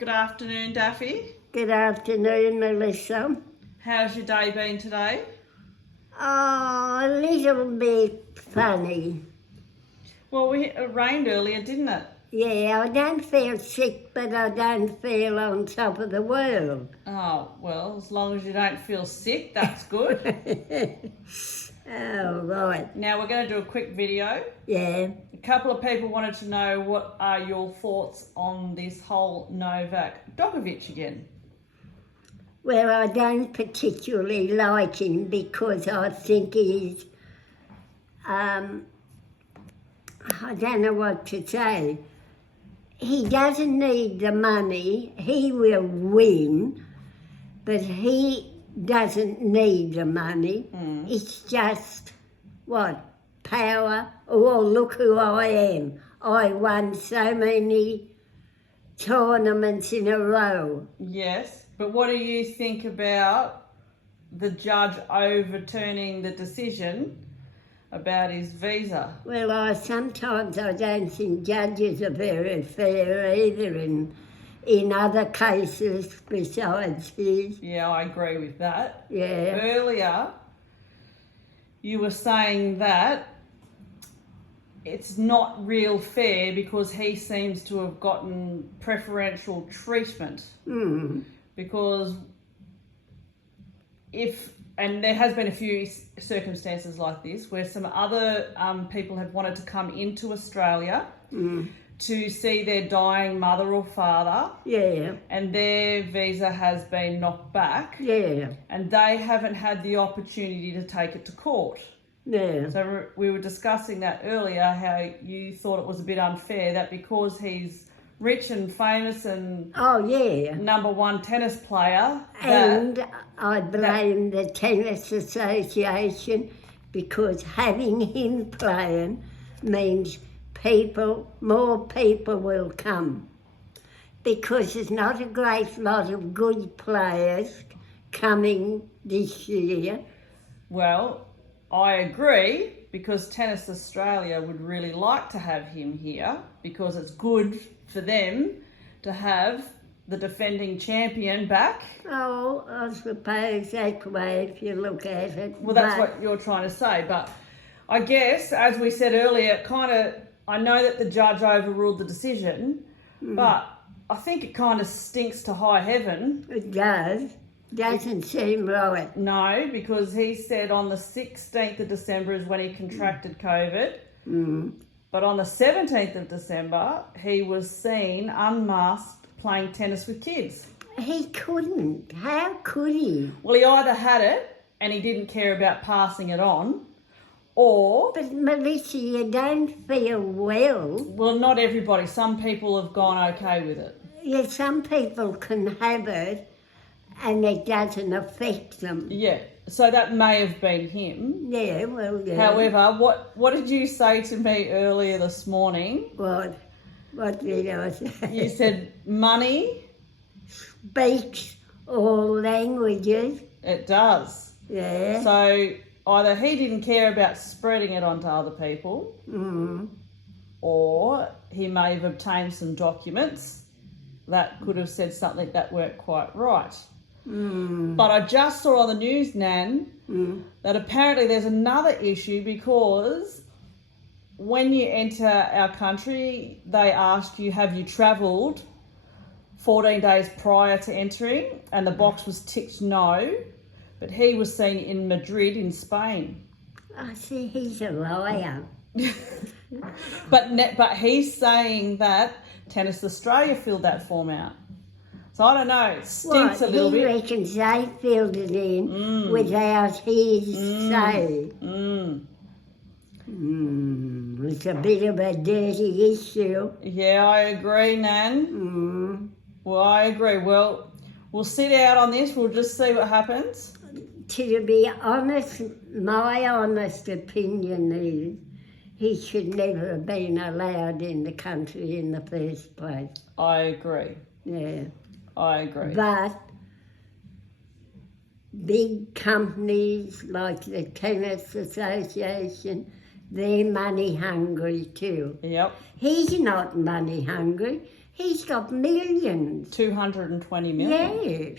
Good afternoon, Daffy. Good afternoon, Melissa. How's your day been today? Oh, a little bit funny. Well, it rained earlier, didn't it? Yeah, I don't feel sick, but I don't feel on top of the world. Oh, well, as long as you don't feel sick, that's good. Oh, right. Now, we're going to do a quick video. Yeah. A couple of people wanted to know what are your thoughts on this whole Novak Djokovic again? Well, I don't particularly like him because I think he's, I don't know what to say. He doesn't need the money. He will win, but he doesn't need the money. It's just, power. Oh, look who I am. I won so many tournaments in a row. Yes, but what do you think about the judge overturning the decision about his visa? Well, sometimes I don't think judges are very fair either in other cases besides his. Yeah, I agree with that. Yeah. Earlier, you were saying that it's not real fair because he seems to have gotten preferential treatment. Because and there has been a few circumstances like this where some other people have wanted to come into Australia to see their dying mother or father. Yeah. And their visa has been knocked back. Yeah. And they haven't had the opportunity to take it to court. Yeah. So we were discussing that earlier, how you thought it was a bit unfair that because he's rich and famous and number one tennis player. And I blame the Tennis Association because having him playing means more people will come. Because there's not a great lot of good players coming this year. Well, I agree, because Tennis Australia would really like to have him here because it's good for them to have the defending champion back. Oh, I suppose that way if you look at it. Well, that's what you're trying to say, but I guess, as we said earlier, I know that the judge overruled the decision, but I think it kind of stinks to high heaven. It does. Doesn't seem right. No, because he said on the 16th of December is when he contracted COVID. But on the 17th of December, he was seen unmasked playing tennis with kids. He couldn't. How could he? Well, he either had it and he didn't care about passing it on, or... But Melissa, you don't feel well. Well, not everybody. Some people have gone okay with it. Yeah, some people can have it and it doesn't affect them. Yeah, so that may have been him. Yeah, well, yeah. However, what did you say to me earlier this morning? What? What did I say? You said money speaks all languages. It does. Yeah. So either he didn't care about spreading it onto other people, or he may have obtained some documents that could have said something that weren't quite right. But I just saw on the news, Nan, that apparently there's another issue because when you enter our country, they ask you, have you travelled 14 days prior to entering? And the box was ticked no, but he was seen in Madrid in Spain. I see, he's a liar. But he's saying that Tennis Australia filled that form out. So I don't know, it stinks a little bit. He reckons they filled it in without his say. It's a bit of a dirty issue. Yeah, I agree, Nan. Well, I agree. Well, we'll sit out on this. We'll just see what happens. To be honest, my honest opinion is he should never have been allowed in the country in the first place. I agree. Yeah. I agree. But big companies like the Tennis Association, they're money hungry too. Yep. He's not money hungry. He's got millions. 220 million. Yes.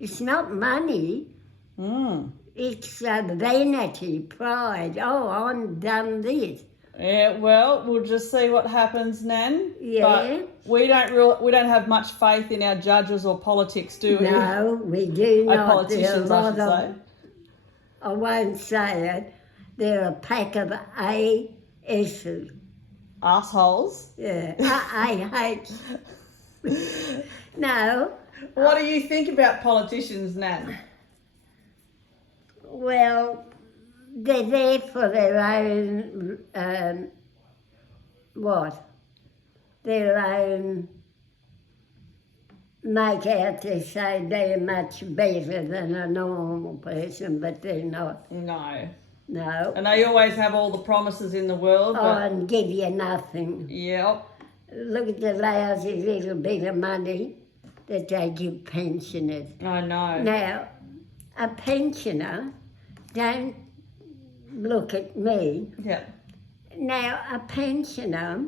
It's not money. It's vanity, pride. Oh, I've done this. Yeah, well, we'll just see what happens, Nan. Yeah. But we don't have much faith in our judges or politics, do we? No, we do not. Politicians, I should say. I won't say it. They're a pack of ASs. Assholes. Yeah, I hate. No. What do you think about politicians, Nan? Well, they're there for their own, Their own, make out to say they're much better than a normal person, but they're not. No. No. And they always have all the promises in the world. Oh, But... and give you nothing. Yep. Look at the lousy little bit of money that they give pensioners. I know. Now, a pensioner, don't look at me. Yeah. Now, a pensioner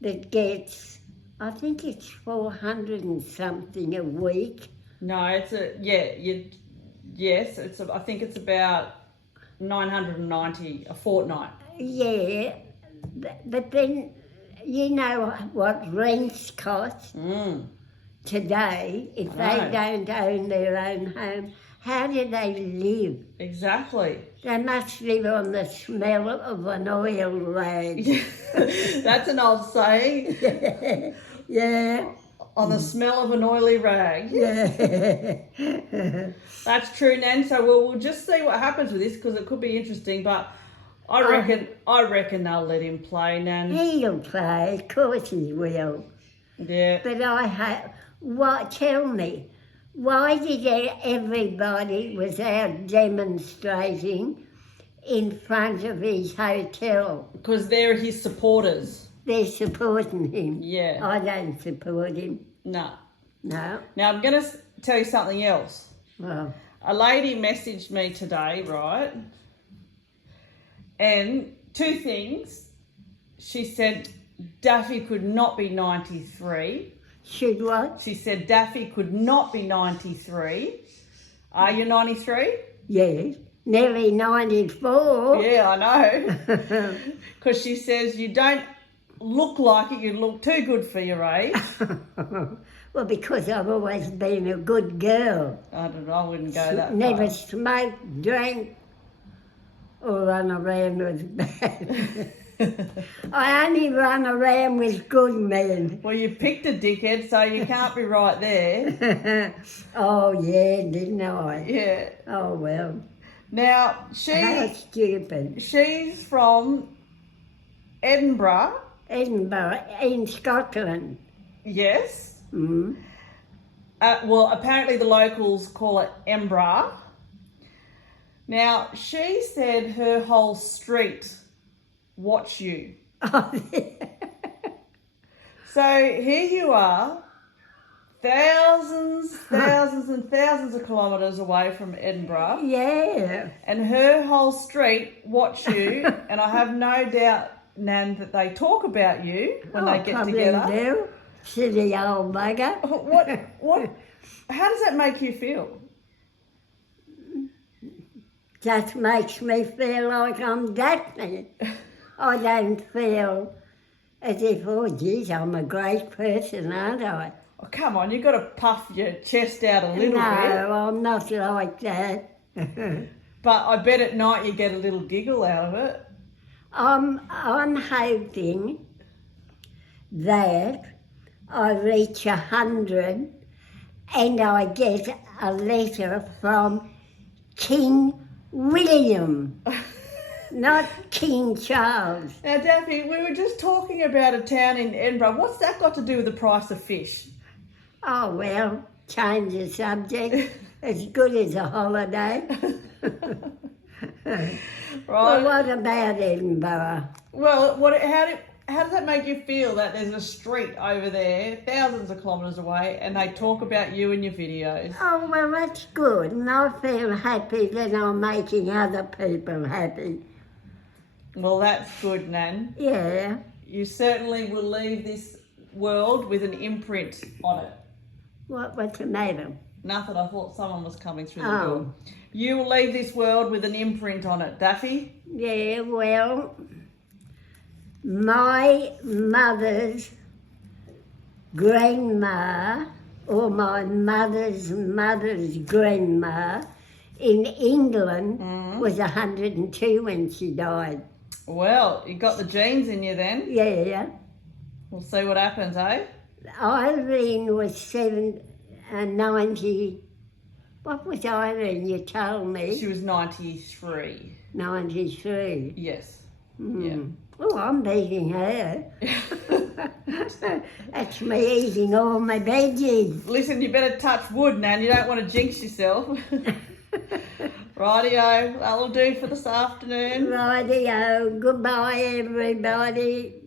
that gets, I think it's 400 and something a week. No, it's I think it's about 990 a fortnight. Yeah, but then you know what rents cost today if they don't own their own home. How do they live? Exactly. They must live on the smell of an oil rag. That's an old saying. Yeah. On the smell of an oily rag. Yeah. That's true, Nan. So we'll just see what happens with this because it could be interesting. But I reckon they'll let him play, Nan. He'll play, of course he will. Yeah. But tell me, why did everybody was out demonstrating in front of his hotel? Because they're his supporters. They're supporting him. Yeah. I don't support him. No. No. Now I'm going to tell you something else. Well. A lady messaged me today, right? And two things. She said Daffy could not be 93. Should what? She said Daffy could not be 93. Are you 93? Yes. Nearly 94. Yeah, I know. Because she says you don't look like it. You look too good for your age. Well, because I've always been a good girl. I don't know. I wouldn't go that Never far. smoked, drank, or run around with bad. I only run around with good men. Well, you picked a dickhead, so you can't be right there. Oh, yeah, didn't I? Yeah. Oh, well. Now, How stupid. she's from Edinburgh. Edinburgh, in Scotland. Yes. Mm. Well, apparently the locals call it Edinburgh. Now, she said her whole street watch you. Oh, So here you are, thousands and thousands of kilometres away from Edinburgh. yeah. And her whole street watch you. And I have no doubt, Nan, that they talk about you when they get probably together. do. Silly old bugger. How does that make you feel? Just makes me feel like I'm Daffy. I don't feel as if, oh, geez, I'm a great person, aren't I? Oh, come on, you've got to puff your chest out a little bit. No, I'm not like that. But I bet at night you get a little giggle out of it. I'm hoping that I reach 100 and I get a letter from King William, not King Charles. Now, Daffy, we were just talking about a town in Edinburgh. What's that got to do with the price of fish? Oh, well, change the subject. As good as a holiday. Right. Well, what about Edinburgh? Well, how does that make you feel that there's a street over there, thousands of kilometres away, and they talk about you in your videos? Oh, well, that's good. And I feel happy that I'm making other people happy. Well, that's good, Nan. Yeah. You certainly will leave this world with an imprint on it. What's the matter? Nothing, I thought someone was coming through the Oh. door. You will leave this world with an imprint on it, Daffy. Yeah, well, my mother's grandma, or my mother's grandma in England was 102 when she died. Well, you got the genes in you then. Yeah. We'll see what happens, eh? Irene was 90. What was Irene? You told me. She was 93. 93. Yes. Oh, I'm beating her. That's me eating all my veggies. Listen, you better touch wood, Nan. You don't want to jinx yourself. Rightio, that'll do for this afternoon. Rightio. Goodbye, everybody.